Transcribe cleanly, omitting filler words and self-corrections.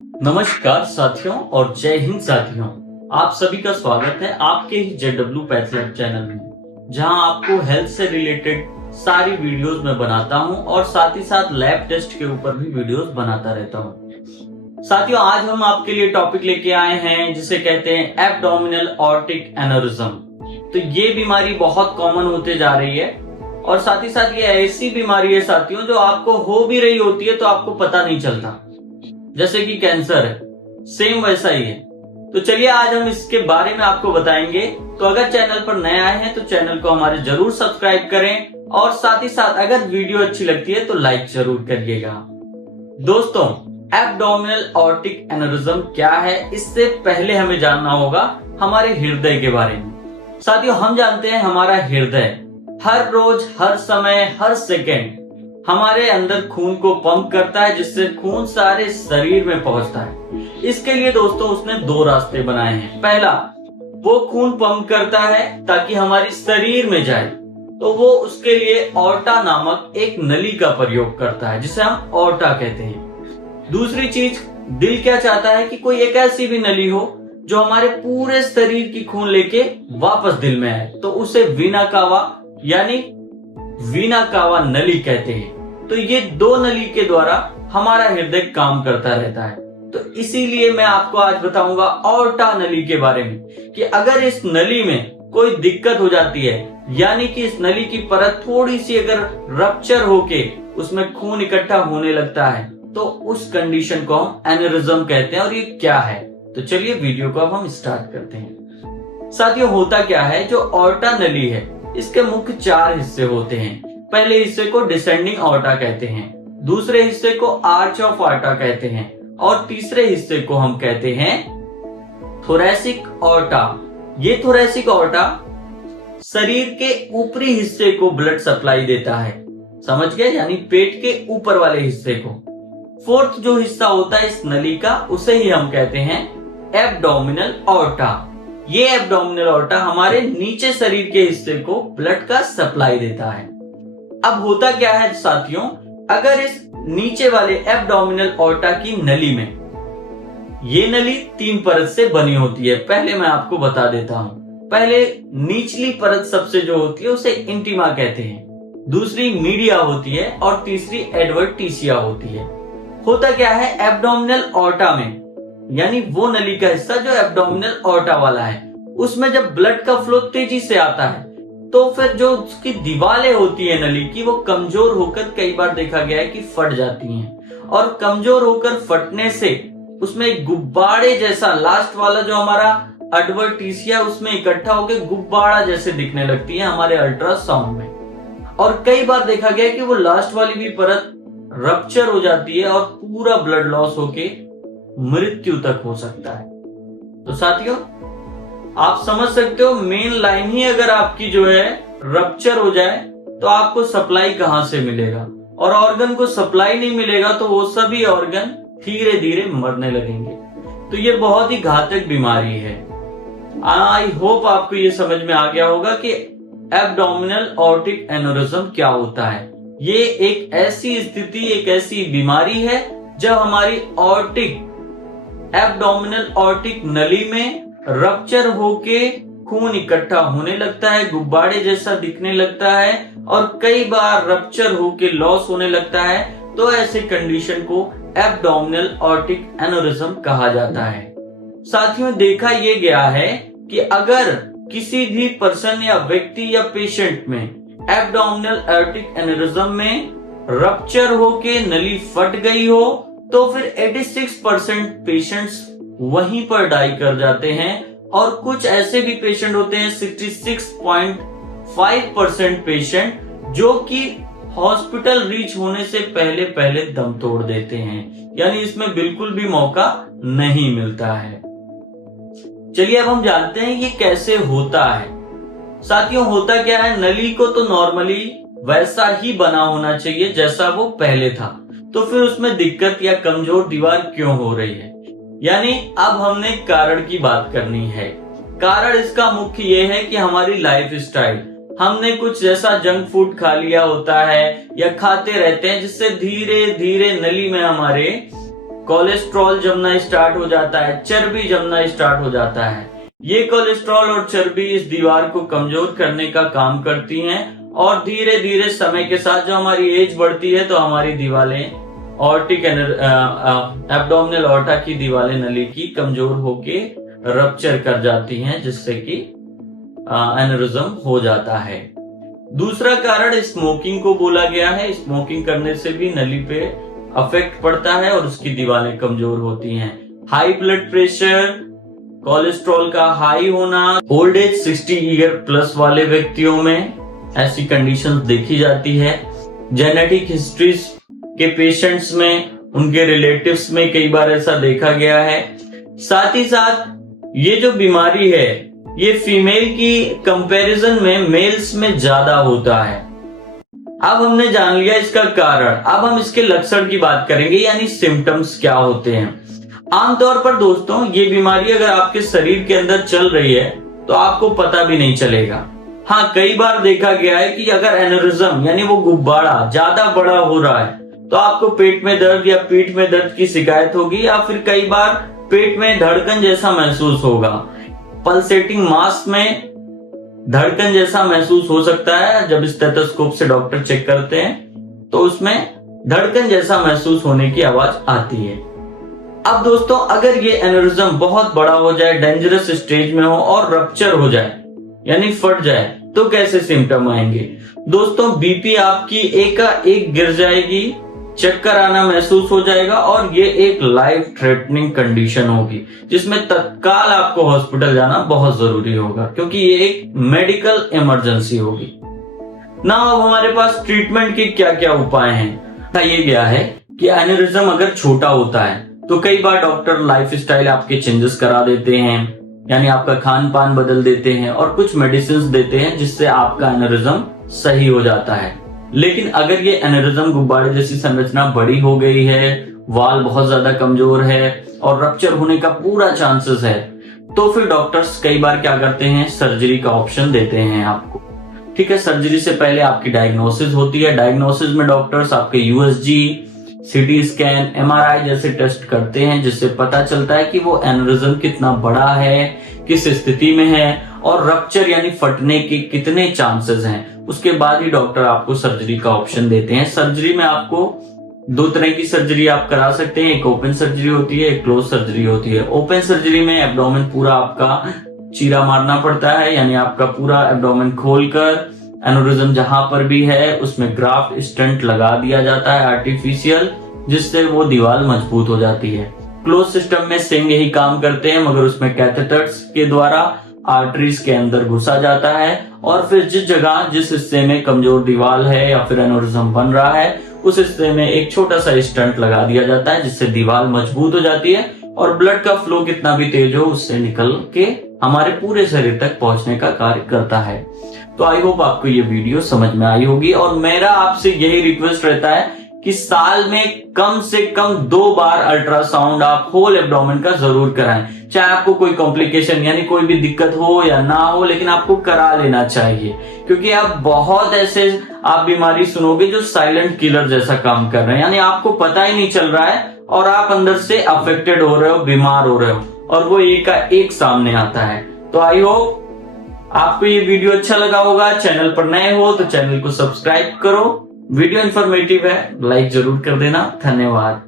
नमस्कार साथियों और जय हिंद साथियों। आप सभी का स्वागत है आपके ही JW पैथलैब चैनल में, जहां आपको हेल्थ से रिलेटेड सारी वीडियोस मैं बनाता हूं और साथ ही साथ लैब टेस्ट के ऊपर भी वीडियोस बनाता रहता हूं। साथियों, आज हम आपके लिए टॉपिक लेके आए हैं जिसे कहते हैं एब्डोमिनल ऑर्टिक एनेरिज्म। तो ये बीमारी बहुत कॉमन होते जा रही है और साथ ही साथ ये ऐसी बीमारी है साथियों जो आपको हो भी रही होती है तो आपको पता नहीं चलता, जैसे कि कैंसर है, सेम वैसा ही है। तो चलिए आज हम इसके बारे में आपको बताएंगे। तो अगर चैनल पर नए आए हैं तो चैनल को हमारे जरूर सब्सक्राइब करें और साथ ही साथ अगर वीडियो अच्छी लगती है तो लाइक जरूर करिएगा। दोस्तों, एब्डोमिनल ऑर्टिक एनेरिज्म क्या है, इससे पहले हमें जानना होगा हमारे हृदय के बारे में। साथियों, हम जानते हैं हमारा हृदय हर रोज, हर समय, हर सेकेंड हमारे अंदर खून को पंप करता है, जिससे खून सारे शरीर में पहुंचता है। इसके लिए दोस्तों उसने दो रास्ते बनाए हैं। पहला, वो खून पंप करता है ताकि हमारे शरीर में जाए, तो वो उसके लिए ऑर्टा नामक एक नली का प्रयोग करता है जिसे हम ऑर्टा कहते हैं। दूसरी चीज, दिल क्या चाहता है कि कोई एक ऐसी भी नली हो जो हमारे पूरे शरीर की खून लेके वापस दिल में आए, तो उसे वीना कावा यानी वीना कावा नली कहते हैं। तो ये दो नली के द्वारा हमारा हृदय काम करता रहता है। तो इसीलिए मैं आपको आज बताऊंगा ऑर्टा नली के बारे में कि अगर इस नली में कोई दिक्कत हो जाती है, यानी कि इस नली की परत थोड़ी सी अगर रप्चर होके उसमें खून इकट्ठा होने लगता है, तो उस कंडीशन को हम एनेरिज्म कहते हैं। और ये क्या है, तो चलिए वीडियो को अब हम स्टार्ट करते हैं। साथियों, होता क्या है, जो ऑर्टा नली है इसके मुख्य चार हिस्से होते हैं। पहले हिस्से को डिसेंडिंग ऑर्टा कहते हैं, दूसरे हिस्से को आर्च ऑफ ऑर्टा कहते हैं और तीसरे हिस्से को हम कहते हैं थोरैसिक ऑर्टा। ये थोरैसिक ऑर्टा शरीर के ऊपरी हिस्से को ब्लड सप्लाई देता है, समझ गए, यानी पेट के ऊपर वाले हिस्से को। फोर्थ जो हिस्सा होता है इस नली का, उसे ही हम कहते हैं एब्डोमिनल ऑर्टा। ये एब्डोमिनल ऑर्टा हमारे नीचे शरीर के हिस्से को ब्लड का सप्लाई देता है। अब होता क्या है साथियों, अगर इस नीचे वाले एब्डोमिनल ऑर्टा की नली में, ये नली तीन परत से बनी होती है। पहले मैं आपको बता देता हूं। पहले निचली परत सबसे जो होती है उसे इंटीमा कहते हैं, दूसरी मीडिया होती है और तीसरी एडवर्टीसिया होती है। होता क्या है, एब्डोमिनल ऑर्टा में, यानी वो नली का हिस्सा जो एब्डोमिनल ऑर्टा वाला है, उसमें जब ब्लड का फ्लो तेजी से आता है तो फिर जो उसकी दीवारें होती है नली की, वो कमजोर होकर कई बार देखा गया है कि फट जाती हैं। और कमजोर होकर फटने से उसमें एक गुब्बारे जैसा, लास्ट वाला जो हमारा एडवर्टीसिया, उसमें इकट्ठा होकर गुब्बारा जैसे दिखने लगती है हमारे अल्ट्रासाउंड में। और कई बार देखा गया कि वो लास्ट वाली भी परत रप्चर हो जाती है और पूरा ब्लड लॉस होके मृत्यु तक हो सकता है। तो साथियों, आप समझ सकते हो, मेन लाइन ही अगर आपकी जो है रप्चर हो जाए तो आपको सप्लाई कहां से मिलेगा, और ऑर्गन को सप्लाई नहीं मिलेगा तो वो सभी ऑर्गन धीरे धीरे मरने लगेंगे। तो ये बहुत ही घातक बीमारी है। आई होप आपको ये समझ में आ गया होगा कि एब्डोमिनल ऑर्टिक एनेरिज्म क्या होता है। ये एक ऐसी स्थिति, एक ऐसी बीमारी है जब हमारी ऑर्टिक, एब्डोमिनल ऑर्टिक नली में रप्चर होके खून इकट्ठा होने लगता है, गुब्बारे जैसा दिखने लगता है और कई बार रप्चर होके लॉस होने लगता है। तो ऐसे कंडीशन को एब्डोमिनल ऑर्टिक एनेरिज्म कहा जाता है। साथियों, देखा यह गया है कि अगर किसी भी पर्सन या व्यक्ति या पेशेंट में एब्डोमिनल ऑर्टिक एनेरिज्म में रप्चर होके नली फट गई हो तो फिर 86% पेशेंट्स वहीं पर डाई कर जाते हैं। और कुछ ऐसे भी पेशेंट होते हैं 66.5% पेशेंट जो कि हॉस्पिटल रीच होने से पहले पहले दम तोड़ देते हैं, यानी इसमें बिल्कुल भी मौका नहीं मिलता है। चलिए अब हम जानते हैं ये कैसे होता है। साथियों, होता क्या है, नली को तो नॉर्मली वैसा ही बना होना चाहिए जैसा वो पहले था, तो फिर उसमें दिक्कत या कमजोर दीवार क्यों हो रही है, यानी अब हमने कारण की बात करनी है। कारण इसका मुख्य ये है कि हमारी लाइफ स्टाइल, हमने कुछ जैसा जंक फूड खा लिया होता है या खाते रहते हैं जिससे धीरे धीरे नली में हमारे कोलेस्ट्रॉल जमना स्टार्ट हो जाता है, चर्बी जमना स्टार्ट हो जाता है। ये कोलेस्ट्रॉल और चर्बी इस दीवार को कमजोर करने का काम करती हैं और धीरे धीरे समय के साथ जो हमारी एज बढ़ती है तो हमारी दीवारें ऑर्टिक एब्डोमिनल ऑर्टा की दीवारें नली की कमजोर होके रप्चर कर जाती हैं, जिससे कि एनेरिज्म हो जाता है। दूसरा कारण स्मोकिंग को बोला गया है। स्मोकिंग करने से भी नली पे अफेक्ट पड़ता है और उसकी दीवारें कमजोर होती हैं। हाई ब्लड प्रेशर, कोलेस्ट्रॉल का हाई होना, ओल्ड एज 60 ईयर प्लस वाले व्यक्तियों में ऐसी कंडीशंस देखी जाती है। जेनेटिक हिस्ट्रीज के पेशेंट्स में, उनके रिलेटिव्स में कई बार ऐसा देखा गया है। साथ ही साथ ये जो बीमारी है ये फीमेल की कंपैरिजन में मेल्स में ज्यादा होता है। अब हमने जान लिया इसका कारण, अब हम इसके लक्षण की बात करेंगे, यानी सिम्टम्स क्या होते हैं। आमतौर पर दोस्तों ये बीमारी अगर आपके शरीर के अंदर चल रही है तो आपको पता भी नहीं चलेगा। हाँ, कई बार देखा गया है कि अगर एनेरिज्म यानी वो गुब्बारा ज्यादा बड़ा हो रहा है तो आपको पेट में दर्द या पीठ में दर्द की शिकायत होगी, या फिर कई बार पेट में धड़कन जैसा महसूस होगा। पल्सेटिंग मास में धड़कन जैसा महसूस हो सकता है। जब स्टेथोस्कोप से डॉक्टर चेक करते हैं तो उसमें धड़कन जैसा महसूस होने की आवाज आती है। अब दोस्तों अगर ये एनेरिज्म बहुत बड़ा हो जाए, डेंजरस स्टेज में हो और रप्चर हो जाए यानी फट जाए, तो कैसे सिम्टम आएंगे। दोस्तों बीपी आपकी एकाएक गिर जाएगी, चक्कर आना महसूस हो जाएगा और ये एक लाइफ थ्रेटनिंग कंडीशन होगी जिसमें तत्काल आपको हॉस्पिटल जाना बहुत जरूरी होगा, क्योंकि ये एक मेडिकल इमरजेंसी होगी ना। अब हमारे पास ट्रीटमेंट के क्या क्या उपाय हैं। ये गया है कि एनेरिज्म अगर छोटा होता है तो कई बार डॉक्टर लाइफस्टाइल आपके चेंजेस करा देते हैं, यानी आपका खान पान बदल देते हैं और कुछ मेडिसिन देते हैं जिससे आपका एनेरिज्म सही हो जाता है। लेकिन अगर ये एनेरिज्म गुब्बारे जैसी संरचना बड़ी हो गई है, वाल बहुत ज्यादा कमजोर है और रप्चर होने का पूरा चांसेस है, तो फिर डॉक्टर्स कई बार क्या करते हैं, सर्जरी का ऑप्शन देते हैं आपको। ठीक है, सर्जरी से पहले आपकी डायग्नोसिस होती है। डायग्नोसिस में डॉक्टर्स आपके यूएसजी, सीटी स्कैन, एमआरआई जैसे टेस्ट करते हैं, जिससे पता चलता है कि वो एनेरिज्म कितना बड़ा है, किस स्थिति में है और रप्चर यानी फटने के कितने चांसेस हैं। उसके बाद ही डॉक्टर आपको सर्जरी का ऑप्शन देते हैं। सर्जरी में आपको दो तरह की सर्जरी आप करा सकते हैं, एक ओपन सर्जरी होती है, एक क्लोज सर्जरी होती है। ओपन सर्जरी में एब्डोमेन पूरा आपका चीरा मारना पड़ता है, यानी आपका पूरा एब्डोमेन खोलकर एनेरिज्म जहां पर भी है उसमें ग्राफ्ट स्टंट लगा दिया जाता है आर्टिफिशियल, जिससे वो दीवार मजबूत हो जाती है। क्लोज सिस्टम में सिंग यही काम करते हैं, मगर उसमें कैथेटर्स के द्वारा आर्टरीज के अंदर घुसा जाता है और फिर जिस जगह जिस हिस्से में कमजोर दीवार है या फिर एनेरिज्म बन रहा है उस हिस्से में एक छोटा सा स्टंट लगा दिया जाता है, जिससे दीवार मजबूत हो जाती है और ब्लड का फ्लो कितना भी तेज हो उससे निकल के हमारे पूरे शरीर तक पहुंचने का कार्य करता है। तो आई होप आपको ये वीडियो समझ में आई होगी और मेरा आपसे यही रिक्वेस्ट रहता है कि साल में कम से कम 2 बार अल्ट्रासाउंड आप होल एब्डोमेन का जरूर कराएं। चाहे आपको कोई कॉम्प्लिकेशन यानी कोई भी दिक्कत हो या ना हो, लेकिन आपको करा लेना चाहिए, क्योंकि आप बहुत ऐसे आप बीमारी सुनोगे जो साइलेंट किलर जैसा काम कर रहे हैं, यानी आपको पता ही नहीं चल रहा है और आप अंदर से अफेक्टेड हो रहे हो, बीमार हो रहे हो और वो एक सामने आता है। तो आई होप आपको ये वीडियो अच्छा लगा होगा। चैनल पर नए हो तो चैनल को सब्सक्राइब करो। वीडियो इंफॉर्मेटिव है, लाइक जरूर कर देना। धन्यवाद।